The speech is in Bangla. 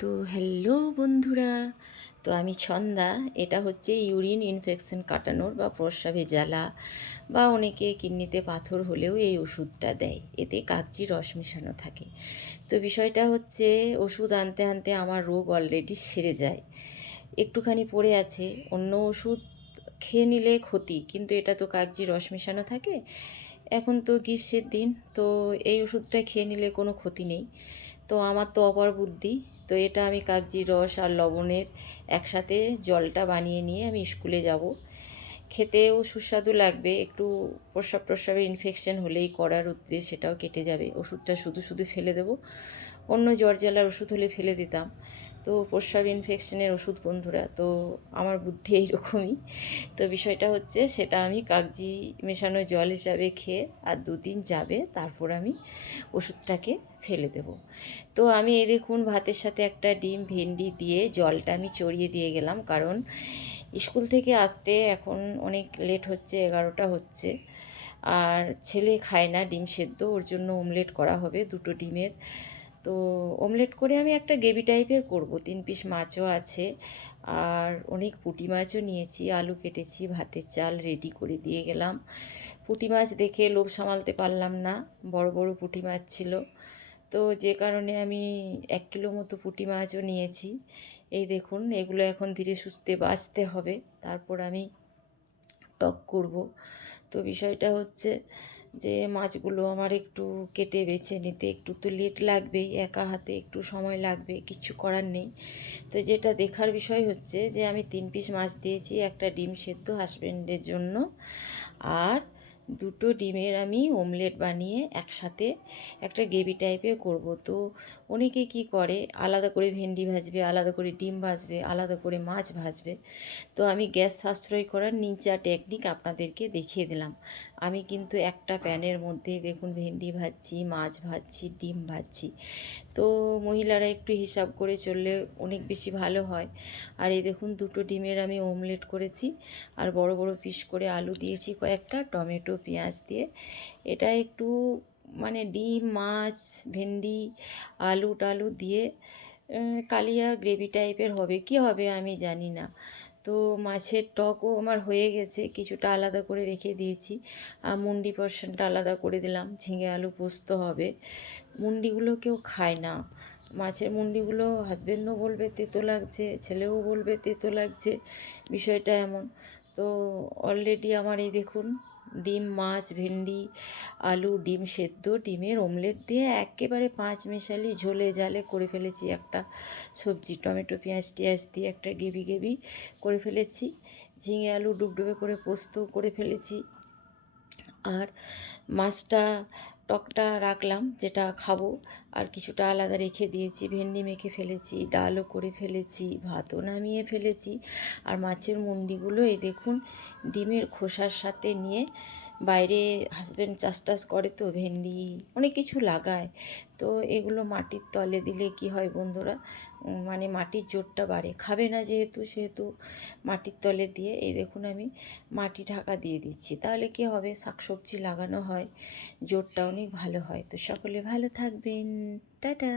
তো হ্যালো বন্ধুরা, তো আমি ছন্দা। এটা হচ্ছে ইউরিন ইনফেকশন কাটানোর বা প্রস্রাবে জ্বালা বা অনেকে কিডনিতে পাথর হলেও এই ওষুধটা দেয়। এতে কাগজি রস মেশানো থাকে। তো বিষয়টা হচ্ছে ওষুধ আনতে আনতে আমার রোগ অলরেডি সেরে যায়, একটুখানি পড়ে আছে। অন্য ওষুধ খেয়ে নিলে ক্ষতি, কিন্তু এটা তো কাগজি রস মেশানো থাকে। এখন তো গ্রীষ্মের দিন, তো এই ওষুধটা খেয়ে নিলে কোনো ক্ষতি নেই। তো আমার তো অপর বুদ্ধি, তো এটা আমি কাগজি রস আর লবণের একসাথে জলটা বানিয়ে নিয়ে আমি স্কুলে যাব। খেতেও সুস্বাদু লাগবে, একটু প্রস্রাবের ইনফেকশন হলেই কড়া রৌদ্রে সেটাও কেটে যাবে। ওষুধটা শুধু শুধু ফেলে দেবো, অন্য জ্বর জ্বালার ওষুধ হলে ফেলে দিতাম। তো প্রস্রাব ইনফেকশনের ওষুধ বন্ধুরা, তো আমার বুদ্ধি এইরকমই। তো বিষয়টা হচ্ছে সেটা আমি কাগজি মেশানো জল হিসাবে খেয়ে আর 2 দিন যাবে, তারপর আমি ওষুধটাকে ফেলে দেব। তো আমি এই দেখুন ভাতের সাথে একটা ডিম ভেন্ডি দিয়ে জলটা আমি চড়িয়ে দিয়ে গেলাম, কারণ স্কুল থেকে আসতে এখন অনেক লেট হচ্ছে, 11টা হচ্ছে। আর ছেলে খায় না ডিম সেদ্ধ, ওর জন্য অমলেট করা হবে 2টো ডিমের। তো অমলেট করে আমি একটা গ্রেভি টাইপের করব। 3 পিস মাছও আছে, আর অনেক পুঁটি মাছও নিয়েছি। আলু কেটেছি, ভাতের চাল রেডি করে দিয়ে গেলাম। পুঁটি মাছ দেখে লোভ সামালতে পারলাম না, বড় বড় পুঁটি মাছ ছিল। তো যে কারণে আমি 1 কিলো মতো পুঁটি মাছও নিয়েছি। এই দেখুন, এগুলো এখন ধীরে সুস্থে বাছতে হবে, তারপর আমি টক করব। তো বিষয়টা হচ্ছে যে মাছগুলো আমার একটু কেটে বেছে নিতে একটু তো লেট লাগবেই, একা হাতে একটু সময় লাগবে, কিচ্ছু করার নেই। তো যেটা দেখার বিষয় হচ্ছে যে আমি 3 পিস মাছ দিয়েছি, একটা ডিম সেদ্ধ হাজব্যান্ডের জন্য, আর 2টো ডিমের আমি অমলেট বানিয়ে একসাথে একটা গ্রেভি টাইপের করব। তো অনেকে কি করে, আলাদা করে ভেন্ডি ভাজবে, আলাদা করে ডিম ভাজবে, আলাদা করে মাছ ভাজবে। তো আমি গ্যাস সাশ্রয় করার নিনজা টেকনিক আপনাদেরকে দেখিয়ে দিলাম। আমি কিন্তু একটা প্যানের মধ্যেই দেখুন ভেন্ডি ভাজছি, মাছ ভাজছি, ডিম ভাজছি। তো মহিলারা একটু হিসাব করে চললে অনেক বেশি ভালো হয়। আর এই দেখুন 2টো ডিমের আমি অমলেট করেছি, আর বড় বড় পিস করে আলু দিয়েছি কয়েকটা, টমেটো পেঁয়াজ দিয়ে। এটা একটু মানে ডিম মাছ ভেন্ডি আলু টালু দিয়ে কালিয়া গ্রেভি টাইপের হবে, কি হবে আমি জানি না। তো মাছের টকও আমার হয়ে গেছে, কিছুটা আলাদা করে রেখে দিয়েছি। আর মুন্ডি পোর্শনটা আলাদা করে দিলাম, ঝিঙে আলু পোস্ত হবে। মুন্ডিগুলো কেউ খায় না, মাছের মুন্ডিগুলো হাজবেন্ডও বলবে তেতো লাগছে, ছেলেও বলবে তেতো লাগছে, বিষয়টা এমন। তো অলরেডি আমার এই দেখুন ডিম মাছ ভেন্ডি আলু ডিম সেদ্ধ ডিমের অমলেট দিয়ে একেবারে 5 মিশালি ঝোলে ঝালে করে ফেলেছি একটা সবজি, টমেটো পেঁয়াজ টিয়াজ দিয়ে একটা গ্রেভি করে ফেলেছি। ঝিঙে আলু ডুবডুবে করে পোস্ত করে ফেলেছি। আর মাছটা টকটা রাখলাম যেটা খাবো, আর কিছুটা আলাদা রেখে দিয়েছি। ভেন্ডি মেখে ফেলেছি, ডালও করে ফেলেছি, ভাতও নামিয়ে ফেলেছি। আর মাছের মুন্ডিগুলো এই দেখুন ডিমের খোসার সাথে নিয়ে, বাইরে হাজব্যান্ড চাষ টাস করে তো ভেন্ডি অনেক কিছু লাগায়। তো এগুলো মাটির তলে দিলে কি হয় বন্ধুরা, মানে মাটির জোরটা বাড়ে, খাবে না যেহেতু সেহেতু মাটির তলে দিয়ে এই দেখুন আমি মাটি ঢাকা দিয়ে দিচ্ছি। তাহলে কি হবে, শাকসবজি লাগানো হয়, জোরটা অনেক ভালো হয়। তো সকলে ভালো থাকবেন, টাটা।